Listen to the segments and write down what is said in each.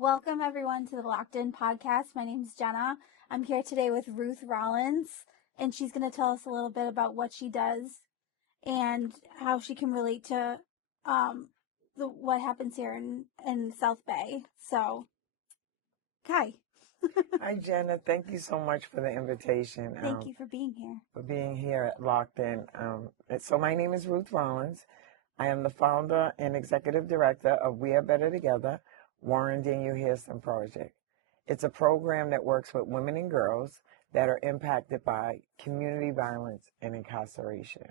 Welcome, everyone, to the Locked In podcast. My name is Jenna. I'm here today with Ruth Rollins, and she's going to tell us a little bit about what she does and how she can relate to what happens here in South Bay. So, hi. Hi, Jenna. Thank you so much for the invitation. Thank you for being here. For being here at Locked In. So my name is Ruth Rollins. I am the founder and executive director of We Are Better Together, Daniel Hairston Project. It's a program that works with women and girls that are impacted by community violence and incarceration.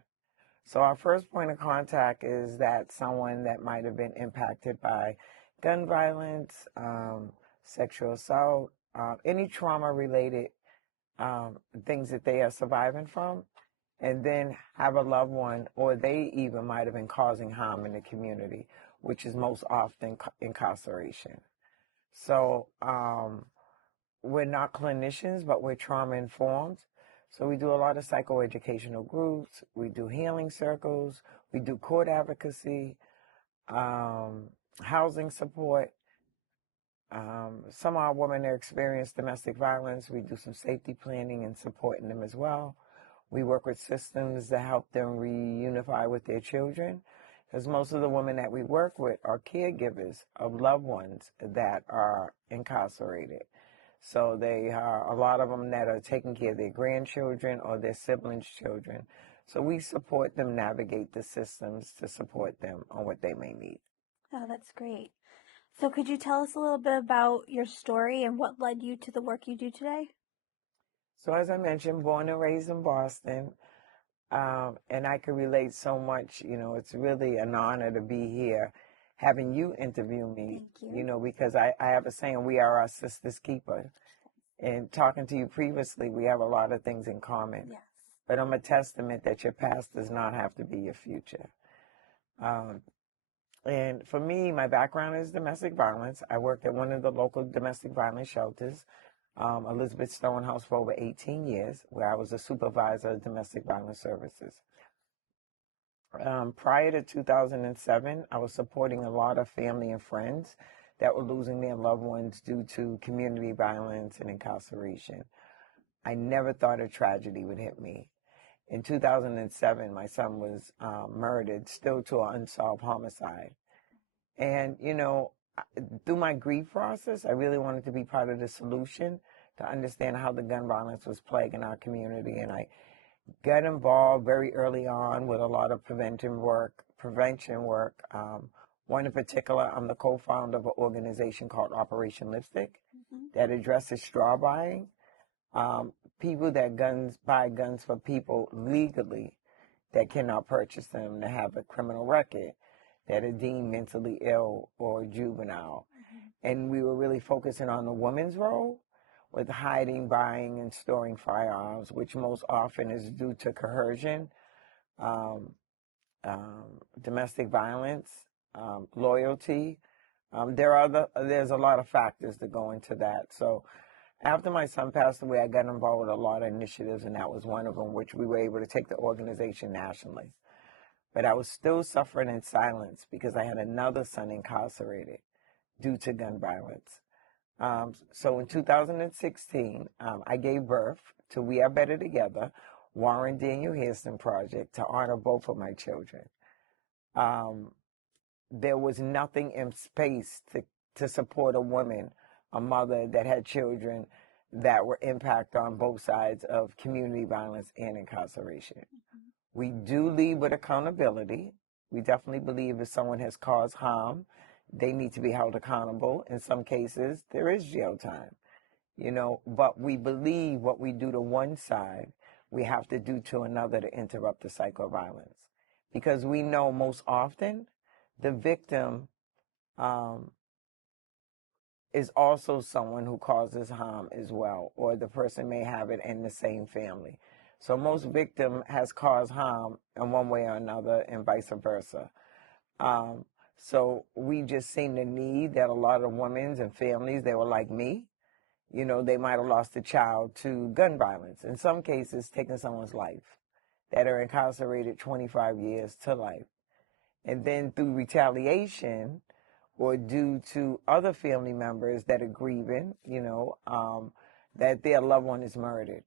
So our first point of contact is that someone that might have been impacted by gun violence, sexual assault, any trauma-related things that they are surviving from, and then have a loved one, or they even might have been causing harm in the community, which is most often incarceration. So we're not clinicians, but we're trauma-informed. So we do a lot of psychoeducational groups. We do healing circles. We do court advocacy, housing support. Some of our women that experience domestic violence, we do some safety planning and supporting them as well. We work with systems to help them reunify with their children, because most of the women that we work with are caregivers of loved ones that are incarcerated. So they are a lot of them that are taking care of their grandchildren or their siblings' children. So we support them navigate the systems to support them on what they may need. Oh, that's great. So could you tell us a little bit about your story and what led you to the work you do today? So as I mentioned, born and raised in Boston, and I can relate so much. It's really an honor to be here, having you interview me. Thank you. Because I have a saying, we are our sister's keeper. And talking to you previously, we have a lot of things in common. Yes. But I'm a testament that your past does not have to be your future. And for me, my background is domestic violence. I worked at one of the local domestic violence shelters, Elizabeth Stonehouse, for over 18 years, where I was a supervisor of domestic violence services. Prior to 2007, I was supporting a lot of family and friends that were losing their loved ones due to community violence and incarceration. I never thought a tragedy would hit me. In 2007, my son was murdered, still to an unsolved homicide. And, through my grief process, I really wanted to be part of the solution to understand how the gun violence was plaguing our community. And I got involved very early on with a lot of prevention work. One in particular, I'm the co-founder of an organization called Operation Lipstick that addresses straw buying. People that buy guns for people legally that cannot purchase them, that have a criminal record, that are deemed mentally ill or juvenile. And we were really focusing on the woman's role with hiding, buying, and storing firearms, which most often is due to coercion, domestic violence, loyalty. There's a lot of factors that go into that. So after my son passed away, I got involved with a lot of initiatives, and that was one of them, which we were able to take the organization nationally. But I was still suffering in silence because I had another son incarcerated due to gun violence. So in 2016, I gave birth to We Are Better Together, Daniel Hairston Project, to honor both of my children. There was nothing in space to support a woman, a mother that had children that were impacted on both sides of community violence and incarceration. We do lead with accountability. We definitely believe if someone has caused harm, they need to be held accountable. In some cases, there is jail time, but we believe what we do to one side, we have to do to another to interrupt the cycle of violence. Because we know most often the victim is also someone who causes harm as well, or the person may have it in the same family. So most victim has caused harm in one way or another, and vice versa. So we just seen the need that a lot of women and families, they were like me, they might have lost a child to gun violence. In some cases, taking someone's life, that are incarcerated 25 years to life. And then through retaliation, or due to other family members that are grieving, that their loved one is murdered.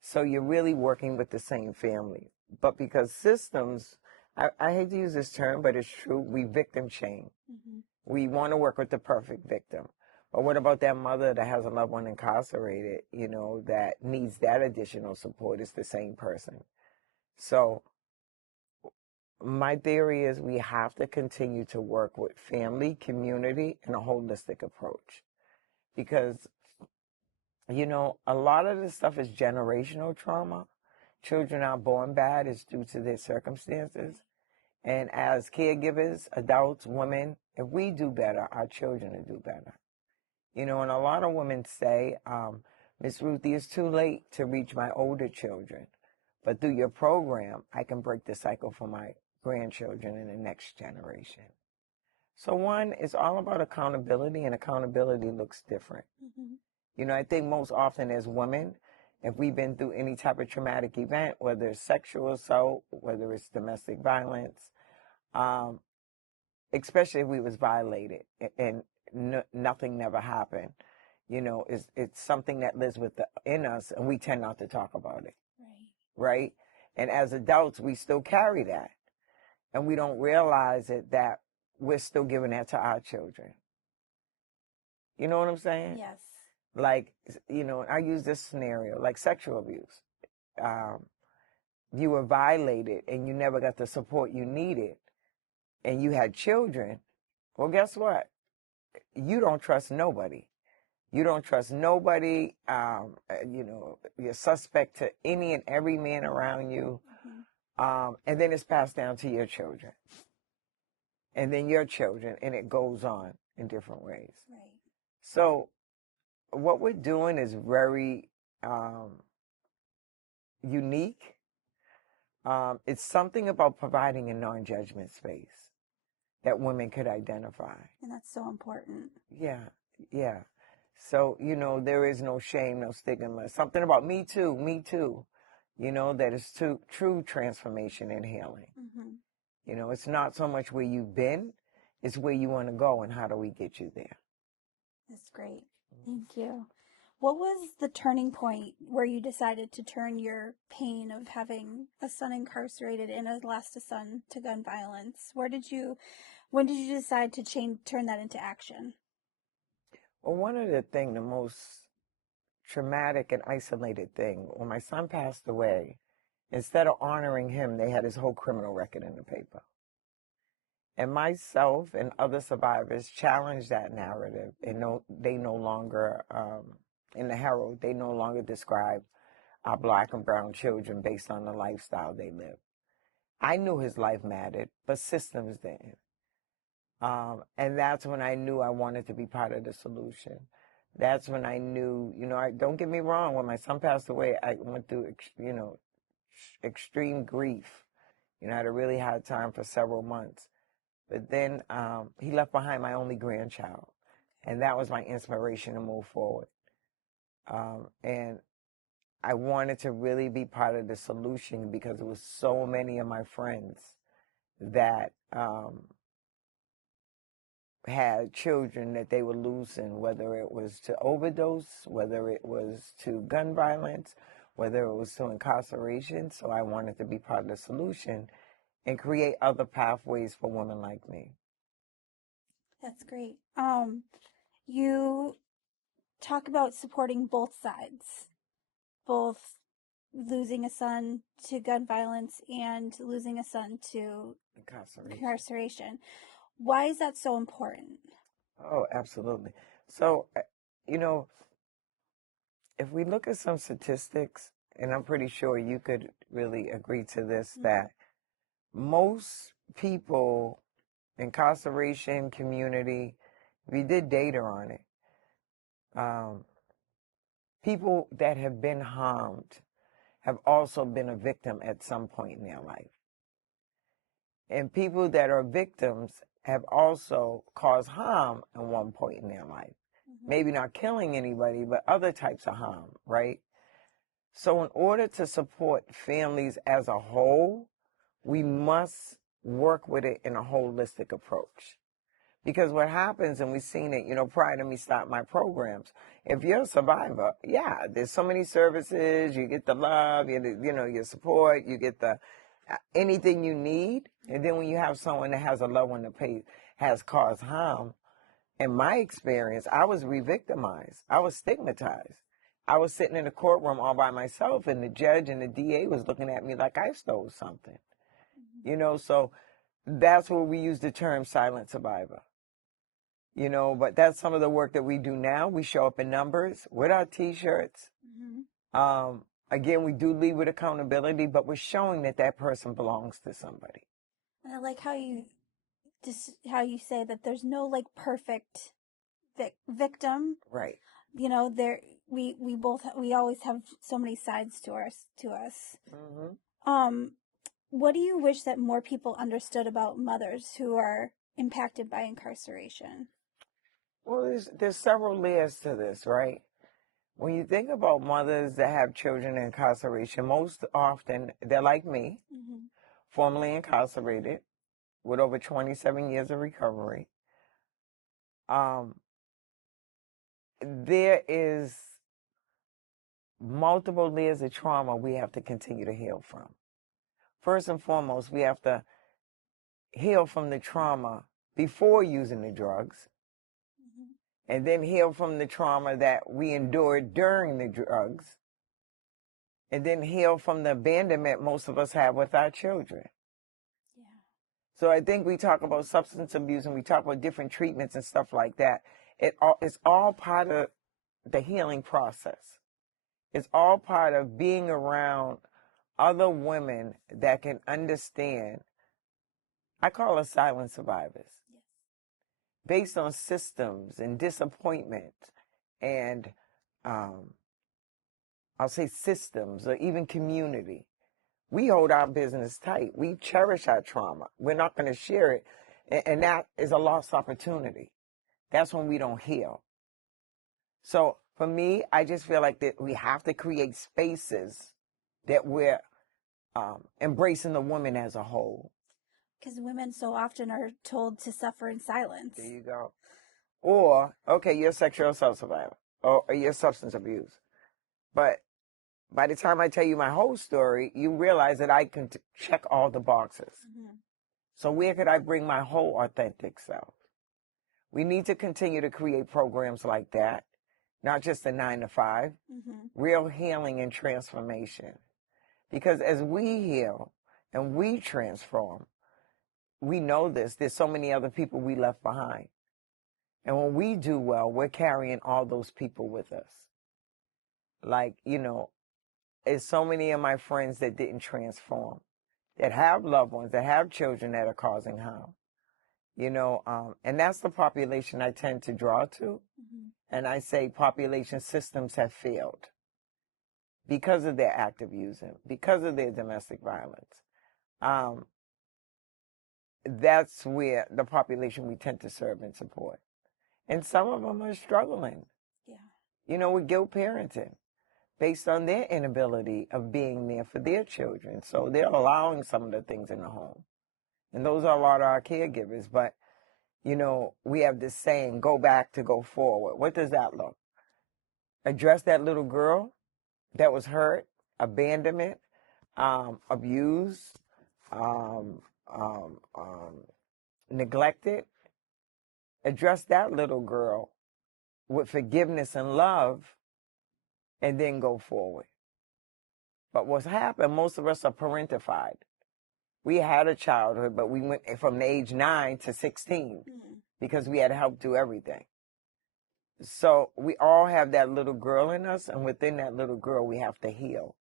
So you're really working with the same family. But because systems, I hate to use this term, but it's true, we victim shame. Mm-hmm. We want to work with the perfect victim. But what about that mother that has a loved one incarcerated, that needs that additional support? It's the same person. So my theory is we have to continue to work with family, community, and a holistic approach. Because, a lot of this stuff is generational trauma. Children are born bad is due to their circumstances. And as caregivers, adults, women, if we do better, our children will do better. And a lot of women say, Miss Ruthie, it's too late to reach my older children. But through your program, I can break the cycle for my grandchildren and the next generation. So one, it's all about accountability, and accountability looks different. Mm-hmm. I think most often as women, if we've been through any type of traumatic event, whether it's sexual assault, whether it's domestic violence, especially if we was violated and nothing never happened, it's something that lives in us, and we tend not to talk about it. Right? And as adults, we still carry that. And we don't realize that we're still giving that to our children. You know what I'm saying? Yes. Like, I use this scenario, like sexual abuse. You were violated and you never got the support you needed, and you had children. Well, guess what? You don't trust nobody. You don't trust nobody. You're suspect to any and every man around you. Mm-hmm. And then it's passed down to your children. And then your children, and it goes on in different ways. Right. So what we're doing is very unique. It's something about providing a non-judgment space that women could identify. And that's so important. Yeah, yeah. So, there is no shame, no stigma. Something about me too, that is true transformation and healing. Mm-hmm. It's not so much where you've been, it's where you want to go and how do we get you there. That's great. Thank you. What was the turning point where you decided to turn your pain of having a son incarcerated and lost a son to gun violence? When did you decide to turn that into action? Well, the most traumatic and isolated thing, when my son passed away, instead of honoring him, they had his whole criminal record in the paper. And myself and other survivors challenged that narrative, and they no longer, in the Herald, they no longer describe our Black and brown children based on the lifestyle they live. I knew his life mattered, but systems didn't. And that's when I knew I wanted to be part of the solution. That's when I knew, don't get me wrong, when my son passed away, I went through, extreme grief. I had a really hard time for several months. But then he left behind my only grandchild, and that was my inspiration to move forward. And I wanted to really be part of the solution because there was so many of my friends that had children that they were losing, whether it was to overdose, whether it was to gun violence, whether it was to incarceration. So I wanted to be part of the solution and create other pathways for women like me. That's great. You talk about supporting both sides, both losing a son to gun violence and losing a son to incarceration. Why is that so important? Oh, absolutely. So, if we look at some statistics, and I'm pretty sure you could really agree to this, that most people, incarceration community, we did data on it. People that have been harmed have also been a victim at some point in their life. And people that are victims have also caused harm at one point in their life. Maybe not killing anybody, but other types of harm, right? So in order to support families as a whole, we must work with it in a holistic approach. Because what happens, and we've seen it, prior to me starting my programs, if you're a survivor, yeah, there's so many services, you get the love, your support, you get the anything you need. And then when you have someone that has a loved one that has caused harm, in my experience, I was re-victimized. I was stigmatized. I was sitting in the courtroom all by myself, and the judge and the DA was looking at me like I stole something. So that's where we use the term silent survivor. But that's some of the work that we do now. We show up in numbers with our T-shirts. Again, we do lead with accountability, but we're showing that person belongs to somebody. And I like how you say that there's no like perfect victim. Right. We always have so many sides to us. What do you wish that more people understood about mothers who are impacted by incarceration? Well, there's several layers to this, right? When you think about mothers that have children in incarceration, most often they're like me, formerly incarcerated with over 27 years of recovery. There is multiple layers of trauma we have to continue to heal from. First and foremost, we have to heal from the trauma before using the drugs, and then heal from the trauma that we endured during the drugs, and then heal from the abandonment most of us have with our children. Yeah. So I think we talk about substance abuse and we talk about different treatments and stuff like that. It's all part of the healing process. It's all part of being around other women that can understand. I call us silent survivors. Yes. Based on systems and disappointment and I'll say systems or even community. We hold our business tight. We cherish our trauma. We're not going to share it. And that is a lost opportunity. That's when we don't heal. So for me, I just feel like that we have to create spaces that we're embracing the woman as a whole. Because women so often are told to suffer in silence. There you go. Or, okay, you're a sexual assault survivor, or you're substance abuse. But by the time I tell you my whole story, you realize that I can check all the boxes. So where could I bring my whole authentic self? We need to continue to create programs like that, not just a 9 to 5, real healing and transformation. Because as we heal and we transform, we know there's so many other people we left behind. And when we do well, we're carrying all those people with us. Like, there's so many of my friends that didn't transform, that have loved ones, that have children that are causing harm. And that's the population I tend to draw to. And I say population systems have failed because of their active using, because of their domestic violence. That's where the population we tend to serve and support. And some of them are struggling, with guilt parenting based on their inability of being there for their children. So they're allowing some of the things in the home. And those are a lot of our caregivers. But, we have this saying, go back to go forward. What does that look? Address that little girl that was hurt, abandonment, abused, neglected. Address that little girl with forgiveness and love, and then go forward. But what's happened, most of us are parentified. We had a childhood, but we went from the age 9 to 16 because we had to help do everything. So we all have that little girl in us, and within that little girl, we have to heal.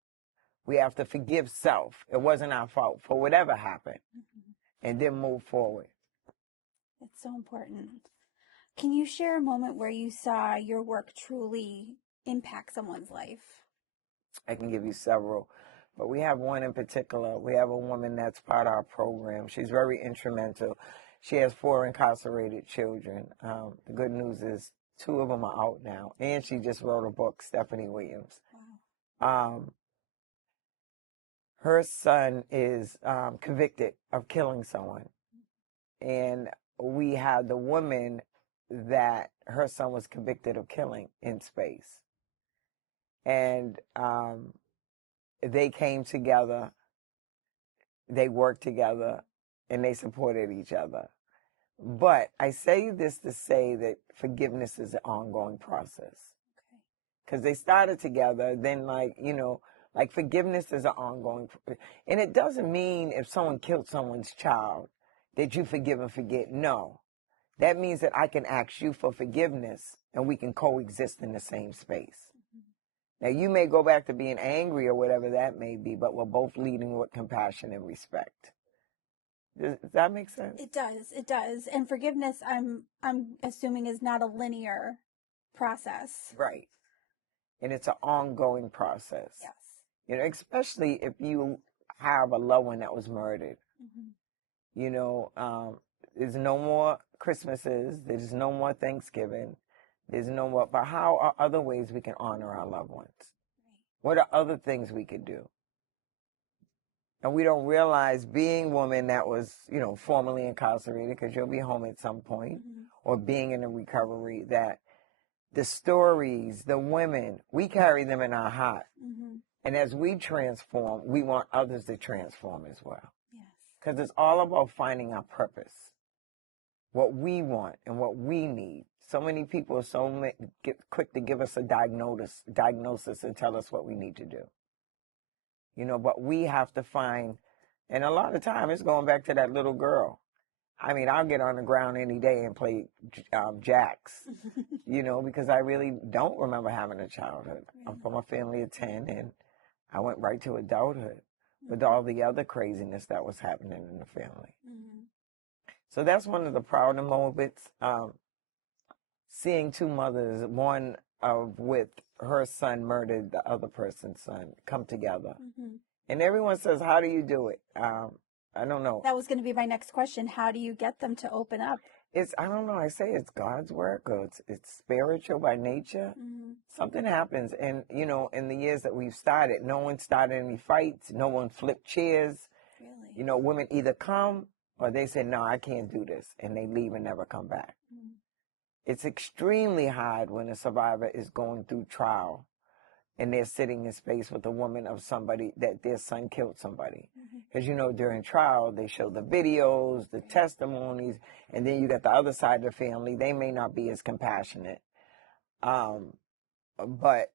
We have to forgive self. It wasn't our fault for whatever happened, and then move forward. It's so important. Can you share a moment where you saw your work truly impact someone's life? I can give you several, but we have one in particular. We have a woman that's part of our program. She's very instrumental. She has 4 incarcerated children. The good news is 2 of them are out now, and she just wrote a book, Stephanie Williams. Wow. Her son is convicted of killing someone, and we had the woman that her son was convicted of killing in space. And they came together, they worked together, and they supported each other. But I say this to say that forgiveness is an ongoing process. Because they started together, then like forgiveness is an ongoing, and it doesn't mean if someone killed someone's child that you forgive and forget. No, that means that I can ask you for forgiveness and we can coexist in the same space. Now, you may go back to being angry or whatever that may be, but we're both leading with compassion and respect. Does that make sense? It does. It does. And forgiveness, I'm assuming, is not a linear process. Right. And it's an ongoing process. Yes. You know, especially if you have a loved one that was murdered. Mm-hmm. You know, there's no more Christmases. There's no more Thanksgiving. There's no more. But how are other ways we can honor our loved ones? Right. What are other things we could do? And we don't realize, being woman that was, you know, formerly incarcerated, because you'll be home at some point, mm-hmm. or being in a recovery, that the stories, the women, we carry them in our heart. Mm-hmm. And as we transform, we want others to transform as well. Yes. Because it's all about finding our purpose, what we want and what we need. So many people are quick to give us a diagnosis and tell us what we need to do. You know, but we have to find, and a lot of time it's going back to that little girl. I mean, I'll get on the ground any day and play jacks, you know, because I really don't remember having a childhood. Yeah. I'm from a family of 10, and I went right to adulthood with all the other craziness that was happening in the family. Mm-hmm. So that's one of the prouder moments, seeing two mothers, one with her son murdered the other person's son, come together. Mm-hmm. And everyone says, how do you do it? I don't know. That was going to be my next question. How do you get them to open up? I don't know. I say it's God's work, or it's spiritual by nature. Mm-hmm. Something happens. And, you know, in the years that we've started, no one started any fights. No one flipped chairs. Really? You know, women either come or they say, no, I can't do this. And they leave and never come back. Mm-hmm. It's extremely hard when a survivor is going through trial and they're sitting in space with a woman of somebody that their son killed somebody. Because, mm-hmm. you know, during trial, they show the videos, the testimonies, and then you got the other side of the family. They may not be as compassionate. But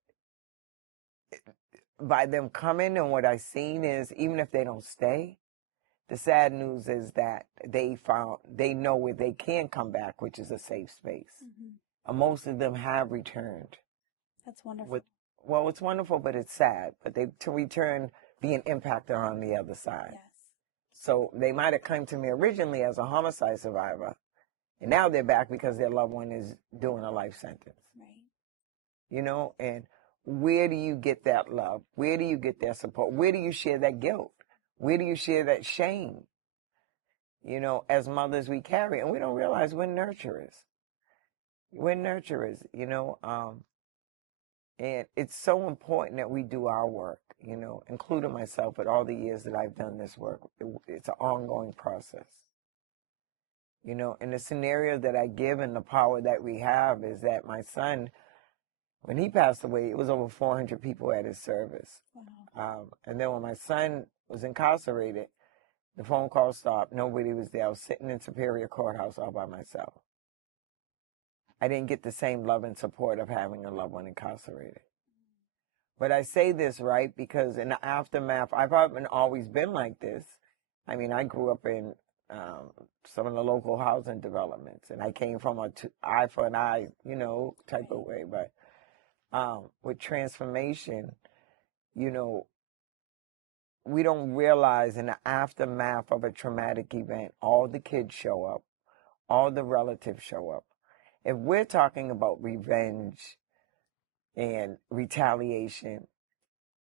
by them coming, and what I've seen is, even if they don't stay, the sad news is that they know where they can come back, which is a safe space. Mm-hmm. Most of them have returned. That's wonderful. Well, it's wonderful, but it's sad. But to return being impacted on the other side. Yes. So they might have come to me originally as a homicide survivor, and now they're back because their loved one is doing a life sentence. Right. You know, and where do you get that love? Where do you get that support? Where do you share that guilt? Where do you share that shame? You know, as mothers, we carry, and we don't realize we're nurturers. We're nurturers, you know, and it's so important that we do our work, you know, including myself with all the years that I've done this work. It's an ongoing process. You know, and the scenario that I give and the power that we have is that my son, when he passed away, it was over 400 people at his service. Wow. And then when my son was incarcerated, the phone call stopped. Nobody was there. I was sitting in Superior Courthouse all by myself. I didn't get the same love and support of having a loved one incarcerated. But I say this, right, because in the aftermath, I've always been like this. I mean, I grew up in some of the local housing developments, and I came from a eye for an eye, you know, type of way. But with transformation, you know, we don't realize in the aftermath of a traumatic event, all the kids show up, all the relatives show up. If we're talking about revenge and retaliation,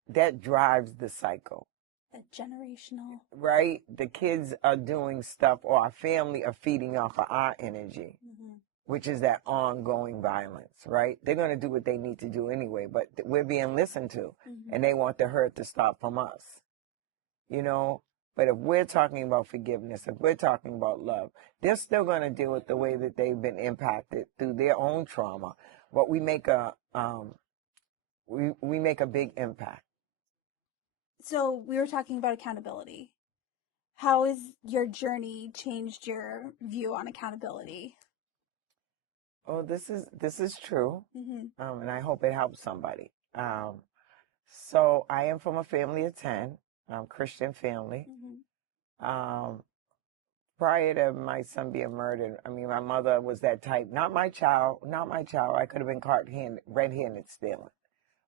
that drives the cycle. That generational. Right? The kids are doing stuff, or our family are feeding off of our energy, mm-hmm. which is that ongoing violence, right? They're going to do what they need to do anyway, but we're being listened to, mm-hmm. and they want the hurt to stop from us. You know, But if we're talking about forgiveness, if we're talking about love, they're still going to deal with the way that they've been impacted through their own trauma. But we make a we make a big impact. So we were talking about accountability. How has your journey changed your view on accountability? Oh, this is true, and I hope it helps somebody. So I am from a family of 10, Christian family. Prior to my son being murdered, I mean, my mother was that type. Not my child. I could have been caught red-handed stealing.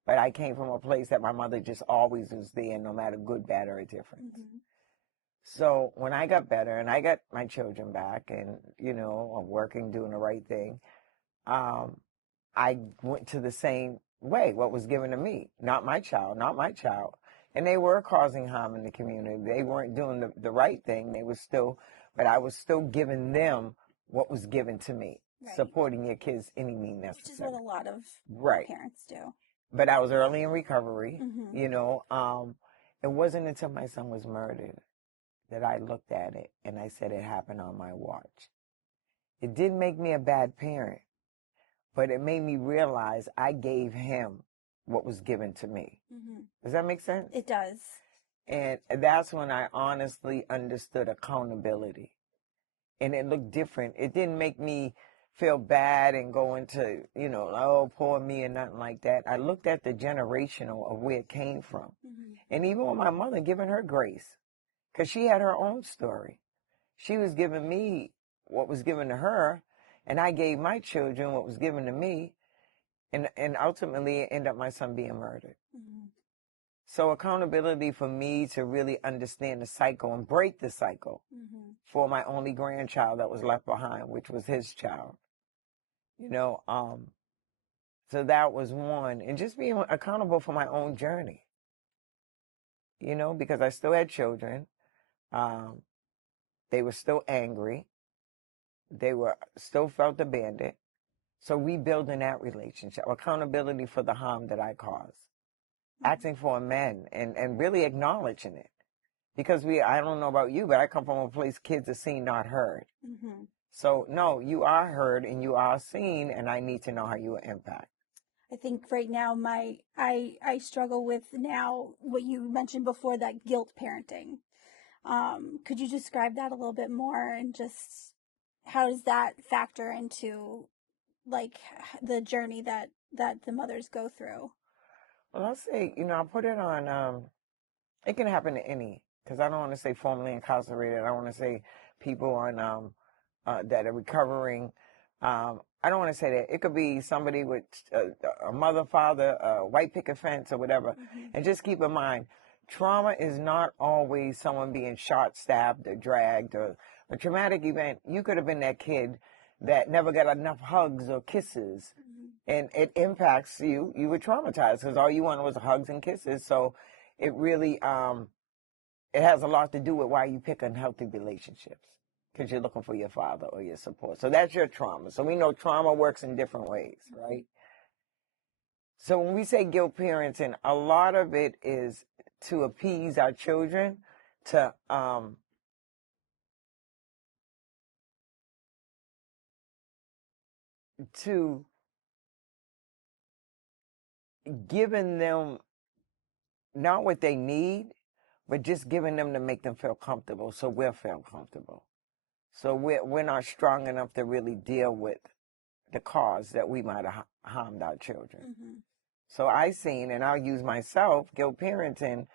But I came from a place that my mother just always was there, no matter good, bad, or indifferent. So when I got better and I got my children back and, I'm working, doing the right thing, I went to the same way, what was given to me. Not my child. And they were causing harm in the community. They weren't doing the right thing. But I was still giving them what was given to me. Right. Supporting your kids any means necessary. Which is what a lot of parents do. But I was early in recovery, It wasn't until my son was murdered that I looked at it and I said it happened on my watch. It didn't make me a bad parent, but it made me realize I gave him what was given to me. Does that make sense? It does. And that's when I honestly understood accountability. And it looked different. It didn't make me feel bad and go into, oh, poor me and nothing like that. I looked at the generational of where it came from. And even with my mother, giving her grace, because she had her own story. She was giving me what was given to her, and I gave my children what was given to me, and ultimately it ended up my son being murdered. So accountability for me to really understand the cycle and break the cycle for my only grandchild that was left behind, which was his child. So that was one. And just being accountable for my own journey, because I still had children. They were still angry. They were still felt abandoned. So rebuilding that relationship, accountability for the harm that I caused, asking for amends and really acknowledging it. Because I don't know about you, but I come from a place kids are seen, not heard. So no, you are heard and you are seen, and I need to know how you will impact. I think right now I struggle with now what you mentioned before, that guilt parenting. Could you describe that a little bit more, and just how does that factor into like the journey that the mothers go through? Well, I'll say, I'll put it on, it can happen to any, because I don't want to say formerly incarcerated. I don't want to say people on that are recovering. I don't want to say that. It could be somebody with a mother, father, a white picket fence or whatever. And just keep in mind, trauma is not always someone being shot, stabbed, or dragged, or a traumatic event. You could have been that kid that never got enough hugs or kisses. And it impacts you. You were traumatized because all you wanted was hugs and kisses. So it really, it has a lot to do with why you pick unhealthy relationships, because you're looking for your father or your support. So that's your trauma. So we know trauma works in different ways, right? So when we say guilt parenting, a lot of it is to appease our children, to giving them not what they need, but just giving them to make them feel comfortable, so we'll feel comfortable. So we're not strong enough to really deal with the cause that we might have harmed our children. So I seen, and I'll use myself, guilt parenting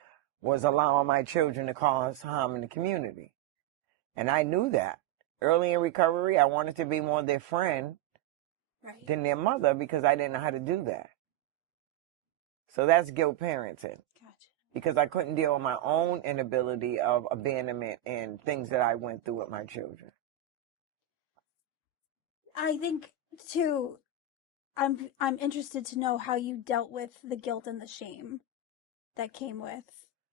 was allowing my children to cause harm in the community. And I knew that. Early in recovery, I wanted to be more their friend than their mother, because I didn't know how to do that. So that's guilt parenting. Gotcha. Because I couldn't deal with my own inability of abandonment and things that I went through with my children. I think too, I'm interested to know how you dealt with the guilt and the shame that came with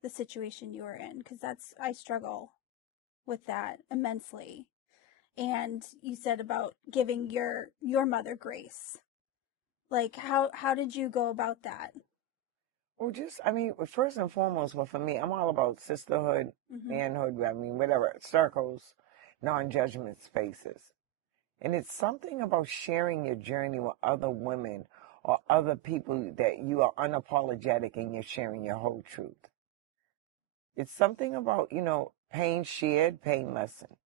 the situation you were in, because I struggle with that immensely. And you said about giving your mother grace. Like how did you go about that? Well, just, I mean, first and foremost, well, for me, I'm all about sisterhood, manhood, I mean, whatever, circles, non-judgment spaces. And it's something about sharing your journey with other women or other people that you are unapologetic and you're sharing your whole truth. It's something about, pain shared, pain lessened.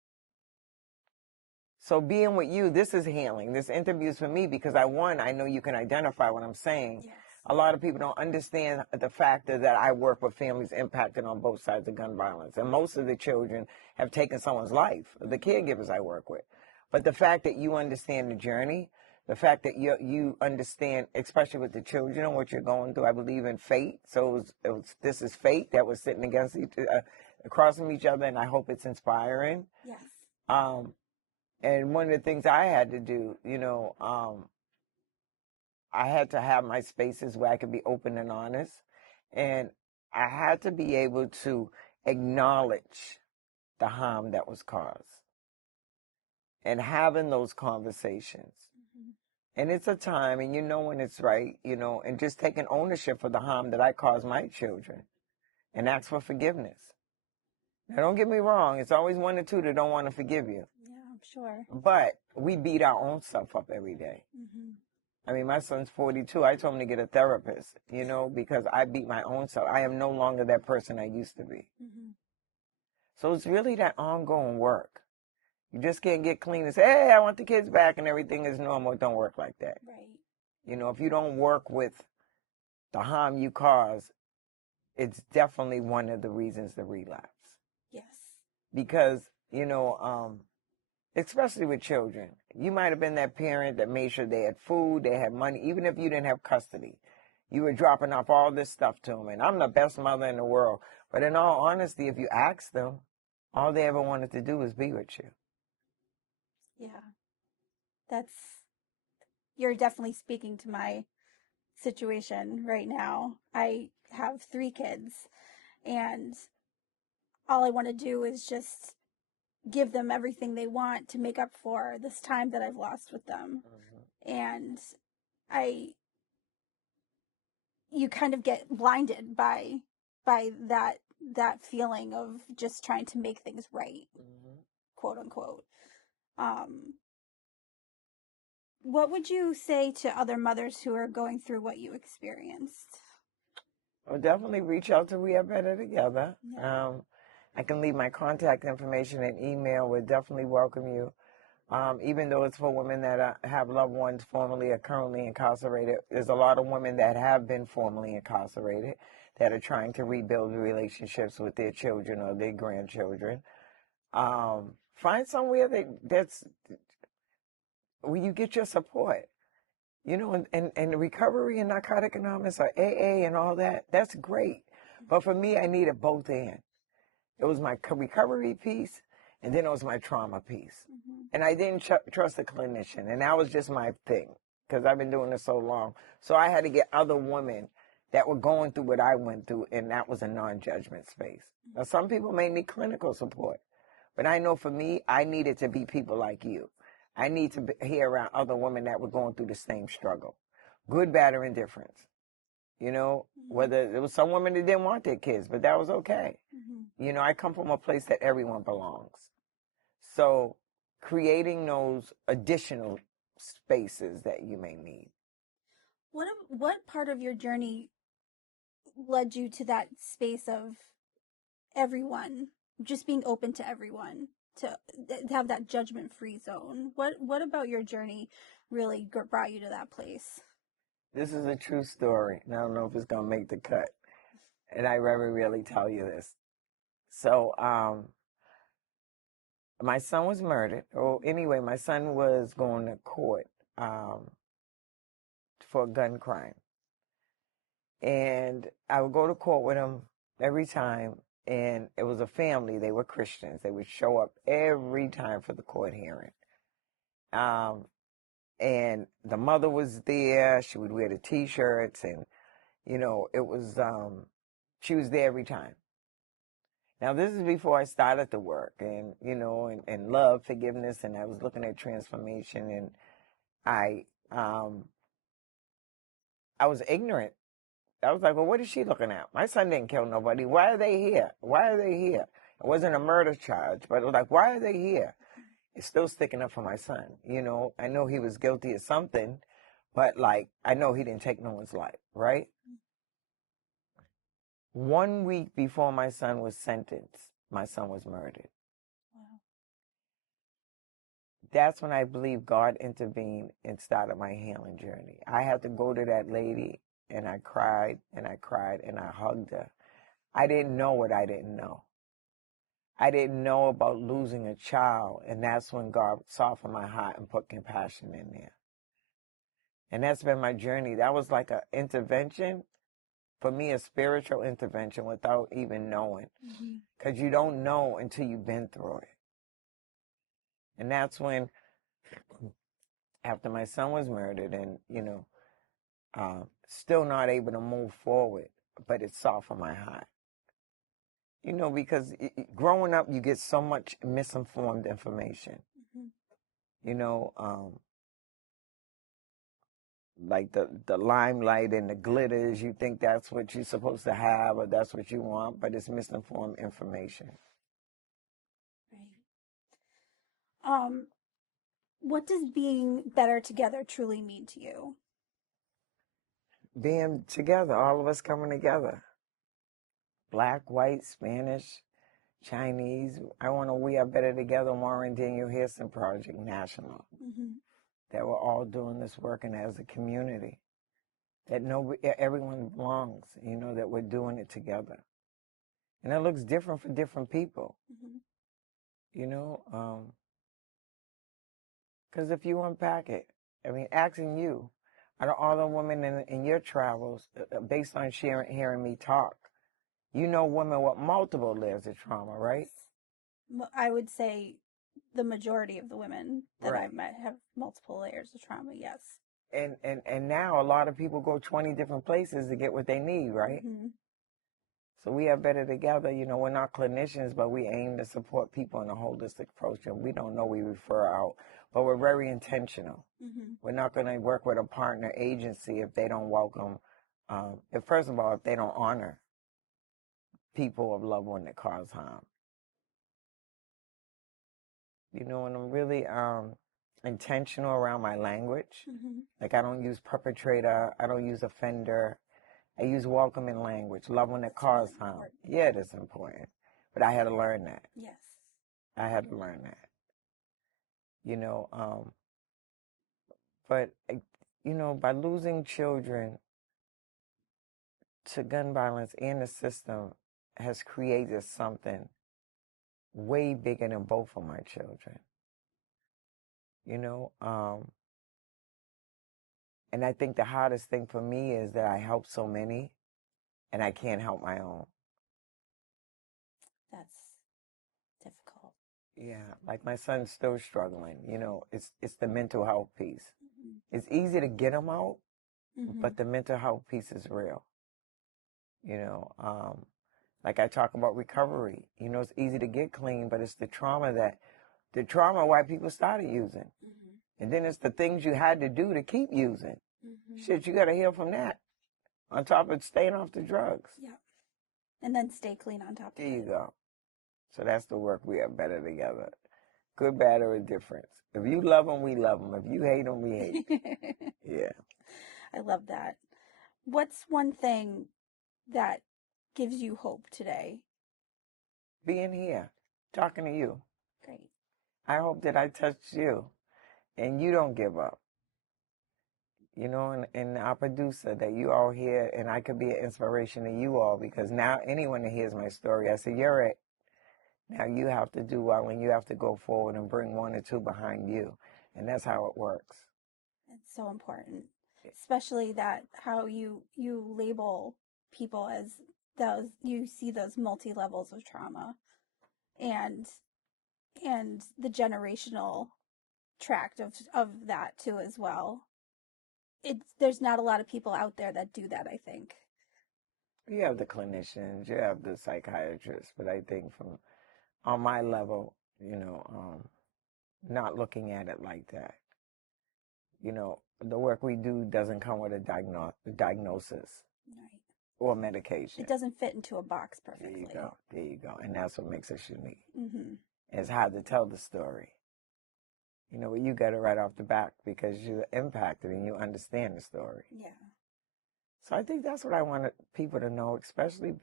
So being with you, this is healing. This interview is for me because I know you can identify what I'm saying. Yes. A lot of people don't understand the factor that I work with families impacted on both sides of gun violence. And most of the children have taken someone's life, the caregivers I work with. But the fact that you understand the journey, the fact that you understand, especially with the children and what you're going through, I believe in fate. So this is fate that was sitting across from each other, and I hope it's inspiring. Yes. And one of the things I had to do, I had to have my spaces where I could be open and honest. And I had to be able to acknowledge the harm that was caused and having those conversations. And it's a time, and when it's right, and just taking ownership for the harm that I caused my children and ask for forgiveness. Now, don't get me wrong. It's always one or two that don't want to forgive you. Yeah, I'm sure. But we beat our own self up every day. I mean, my son's 42. I told him to get a therapist, because I beat my own self. I am no longer that person I used to be. So it's really that ongoing work. You just can't get clean and say, hey, I want the kids back and everything is normal. It don't work like that. Right. If you don't work with the harm you cause, it's definitely one of the reasons to relapse. Yes. Because, especially with children, you might have been that parent that made sure they had food, they had money, even if you didn't have custody. You were dropping off all this stuff to them. And I'm the best mother in the world. But in all honesty, if you ask them, all they ever wanted to do was be with you. Yeah. You're definitely speaking to my situation right now. I have 3 kids, and all I want to do is just give them everything they want to make up for this time that I've lost with them. And you kind of get blinded by that feeling of just trying to make things right, quote unquote. What would you say to other mothers who are going through what you experienced? Well, definitely reach out to We Are Better Together. Yeah. I can leave my contact information and email. We'd definitely welcome you. Even though it's for women that have loved ones formerly or currently incarcerated, there's a lot of women that have been formerly incarcerated that are trying to rebuild relationships with their children or their grandchildren. Find somewhere that's where you get your support. And recovery and Narcotic Anonymous or AA and all that, that's great. But for me, I needed both ends. It was my recovery piece, and then it was my trauma piece. And I didn't trust a clinician, and that was just my thing, because I've been doing this so long. So I had to get other women that were going through what I went through, and that was a non-judgment space. Now, some people may need clinical support, but I know for me, I needed to be people like you. I need to hear around other women that were going through the same struggle, good, bad, or indifference. Whether it was some women that didn't want their kids, but that was okay. I come from a place that everyone belongs. So creating those additional spaces that you may need. What part of your journey led you to that space of everyone, just being open to everyone, to have that judgment-free zone? What about your journey really brought you to that place? This is a true story, and I don't know if it's going to make the cut. And I really tell you this. So, my son was murdered. Or anyway, my son was going to court for a gun crime. And I would go to court with him every time. And it was a family. They were Christians. They would show up every time for the court hearing. And the mother was there. She would wear the T-shirts. And, it was, she was there every time. Now, this is before I started the work and, and love, forgiveness, and I was looking at transformation, and I was ignorant I was like, well, what is she looking at? My son didn't kill nobody. Why are they here? Why are they here? It wasn't a murder charge, but it was like, why are they here? It's still sticking up for my son. You know, I know he was guilty of something, but like, I know he didn't take no one's life, right? 1 week before my son was sentenced, my son was murdered. Wow. That's when I believe God intervened and started my healing journey. I had to go to that lady, and I cried and I cried and I hugged her. I didn't know what I didn't know. I didn't know about losing a child, and that's when God softened my heart and put compassion in there. And that's been my journey. That was like an intervention, for me, a spiritual intervention without even knowing. Because you don't know until you've been through it. And that's when, after my son was murdered and, you know, still not able to move forward, but it softened my heart. You know, because growing up, you get so much misinformed information. You know, like the limelight and the glitters, you think that's what you're supposed to have or that's what you want, but it's misinformed information. Right. What does being better together truly mean to you? Being together, all of us coming together. Black, white, Spanish, Chinese. I want to We Are Better Together, Warren Daniel Hairston Project National. That we're all doing this working as a community. That everyone belongs, you know, that we're doing it together. And it looks different for different people. You know, because if you unpack it, I mean, asking you, out of all the women in your travels, based on hearing me talk, you know women with multiple layers of trauma, right? I would say the majority of the women that Right. I've met have multiple layers of trauma, yes. And now a lot of people go 20 different places to get what they need, right? So We Are Better Together. You know, we're not clinicians, but we aim to support people in a holistic approach. And we don't know, we refer out, but we're very intentional. We're not going to work with a partner agency if they don't welcome, first of all, if they don't honor people of loved one that cause harm. You know, and I'm really intentional around my language. Like, I don't use perpetrator, I don't use offender. I use welcoming language, love one that cause harm. Yeah, that's important. But I had to learn that. Yes. I had to learn that. You know, but, you know, by losing children to gun violence and the system has created something way bigger than both of my children. You know, and I think the hardest thing for me is that I help so many and I can't help my own. That's difficult. Yeah, like my son's still struggling. You know, it's the mental health piece. It's easy to get them out, but the mental health piece is real. You know, like I talk about recovery. You know, it's easy to get clean, but it's the trauma why people started using. And then it's the things you had to do to keep using. Shit, you got to heal from that. On top of staying off the drugs. Yeah. And then stay clean on top of it. There you go. So that's the work. We are better together. Good, bad, or indifference. If you love them, we love them. If you hate them, we hate them. Yeah. I love that. What's one thing that gives you hope today? Being here, talking to you. Great. I hope that I touched you and you don't give up. You know, and our producer, that you all hear, and I could be an inspiration to you all, because now anyone that hears my story, I say, you're it. Now you have to do well, and you have to go forward and bring one or two behind you. And that's how it works. It's so important, especially that how you label people as those, you see those multi-levels of trauma and the generational tract of that too as well. There's not a lot of people out there that do that, I think. You have the clinicians, you have the psychiatrists, but I think from on my level, you know, not looking at it like that. You know, the work we do doesn't come with a diagnosis. Right. or medication. It doesn't fit into a box perfectly. There you go. There you go. And that's what makes us unique. Mm-hmm. It's how to tell the story. You know, you got it right off the bat because you're impacted and you understand the story. Yeah. So I think that's what I wanted people to know, especially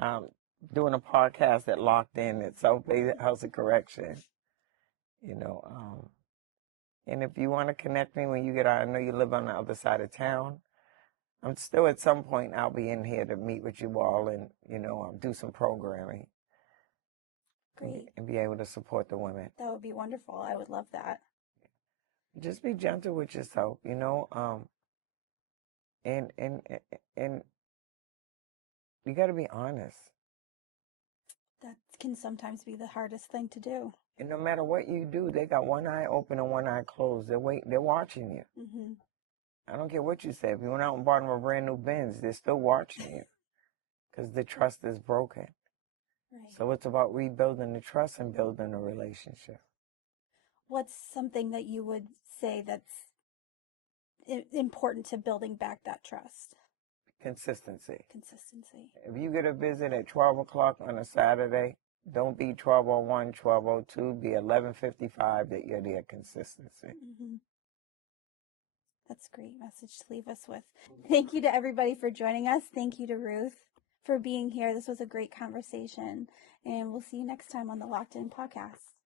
doing a podcast that locked in at South Bay House of Correction. You know, and if you want to connect me when you get out, I know you live on the other side of town. I'm still at some point, I'll be in here to meet with you all and, you know, do some programming. Great. And be able to support the women. That would be wonderful. I would love that. Just be gentle with yourself, you know, and you got to be honest. That can sometimes be the hardest thing to do. And no matter what you do, they got one eye open and one eye closed. They're watching you. Mm-hmm. I don't care what you say. If you went out and bought them a brand new Benz, they're still watching you because the trust is broken. Right. So it's about rebuilding the trust and building a relationship. What's something that you would say that's important to building back that trust? Consistency. Consistency. If you get a visit at 12 o'clock on a Saturday, don't be 12:01, 12:02, be 11:55 that you're there. Consistency. Mm-hmm. That's a great message to leave us with. Thank you to everybody for joining us. Thank you to Ruth for being here. This was a great conversation, and we'll see you next time on the Locked In podcast.